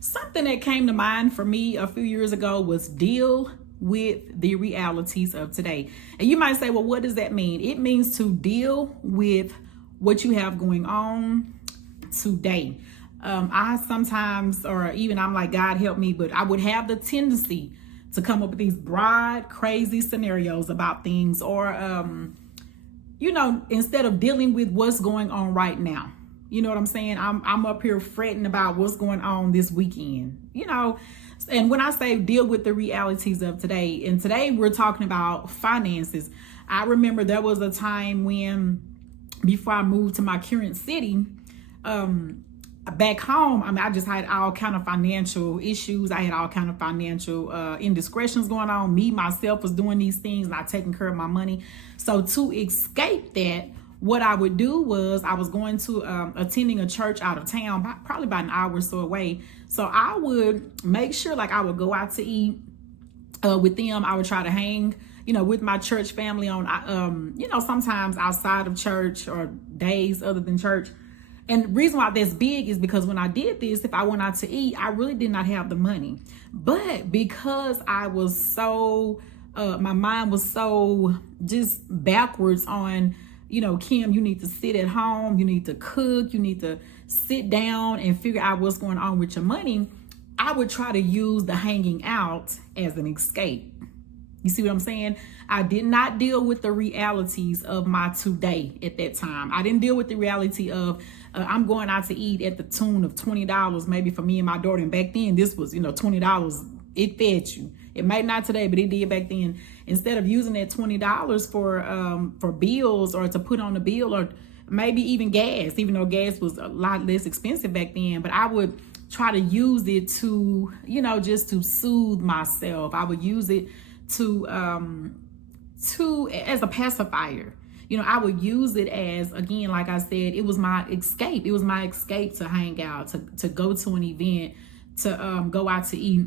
Something that came to mind for me a few years ago was deal with the realities of today. And you might say, well, what does that mean? It means to deal with what you have going on today. I sometimes, or even I'm like, God help me, but I would have the tendency to come up with these broad, crazy scenarios about things, or, instead of dealing with what's going on right now. You know what I'm saying? I'm up here fretting about what's going on this weekend, and when I say deal with the realities of today, and today we're talking about finances. I remember there was a time when, before I moved to my current city, back home, I just had all kind of financial issues. I had all kind of financial indiscretions going on. Me, myself was doing these things, not taking care of my money. So to escape that, what I would do was I was going to attending a church out of town, probably about an hour or so away. So I would make sure, like, I would go out to eat with them. I would try to hang, with my church family on, sometimes outside of church or days other than church. And the reason why that's big is because when I did this, if I went out to eat, I really did not have the money. But because I was so, my mind was so just backwards on, Kim, you need to sit at home, you need to cook, you need to sit down and figure out what's going on with your money. I would try to use the hanging out as an escape. You see what I'm saying? I did not deal with the realities of my today at that time. I didn't deal with the reality of I'm going out to eat at the tune of $20, maybe for me and my daughter. And back then, this was, $20. It fed you. It might not today, but it did back then. Instead of using that $20 for bills, or to put on the bill, or maybe even gas, even though gas was a lot less expensive back then, but I would try to use it to, just to soothe myself. I would use it to as a pacifier. I would use it as, again, like I said, it was my escape. It was my escape to hang out, to go to an event, to go out to eat,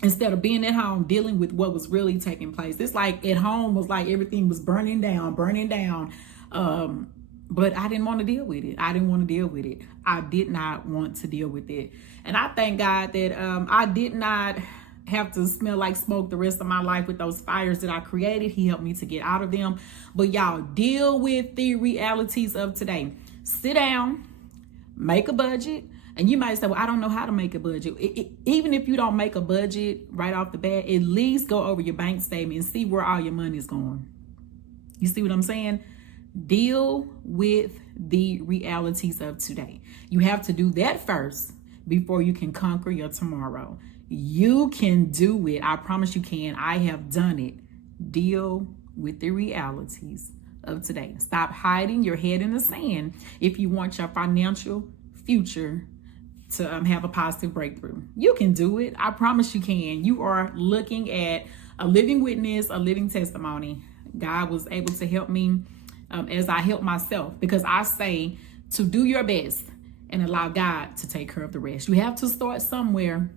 instead of being at home dealing with what was really taking place. It's like at home was like everything was burning down. But I didn't want to deal with it. I did not want to deal with it. And I thank God that I did not have to smell like smoke the rest of my life with those fires that I created. He helped me to get out of them. But y'all, deal with the realities of today. Sit down, make a budget. And you might say, well, I don't know how to make a budget. Even if you don't make a budget right off the bat, at least go over your bank statement and see where all your money is going. You see what I'm saying? Deal with the realities of today. You have to do that first before you can conquer your tomorrow. You can do it. I promise you can. I have done it. Deal with the realities of today. Stop hiding your head in the sand if you want your financial future to have a positive breakthrough. You can do it. I promise you can. You are looking at a living witness, a living testimony. God was able to help me as I help myself, because I say to do your best and allow God to take care of the rest. You have to start somewhere,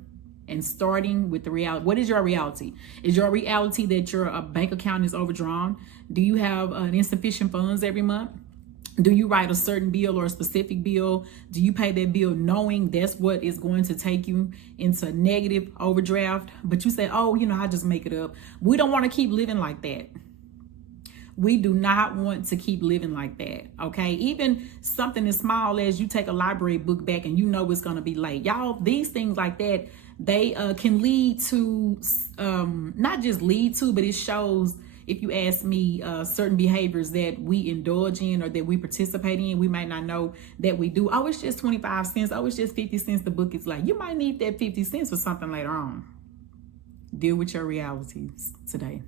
and starting with the reality. What is your reality? Is your reality that your bank account is overdrawn? Do you have insufficient funds every month? Do you write a certain bill or a specific bill? Do you pay that bill knowing that's what is going to take you into negative overdraft? But you say, oh, I just make it up. We don't want to keep living like that. We do not want to keep living like that, okay? Even something as small as you take a library book back and it's going to be late. Y'all, these things like that, they can lead to, not just lead to, but it shows, if you ask me, certain behaviors that we indulge in or that we participate in. We might not know that we do. Oh, it's just 25 cents. Oh, it's just 50 cents. The book is like, you might need that 50 cents for something later on. Deal with your realities today.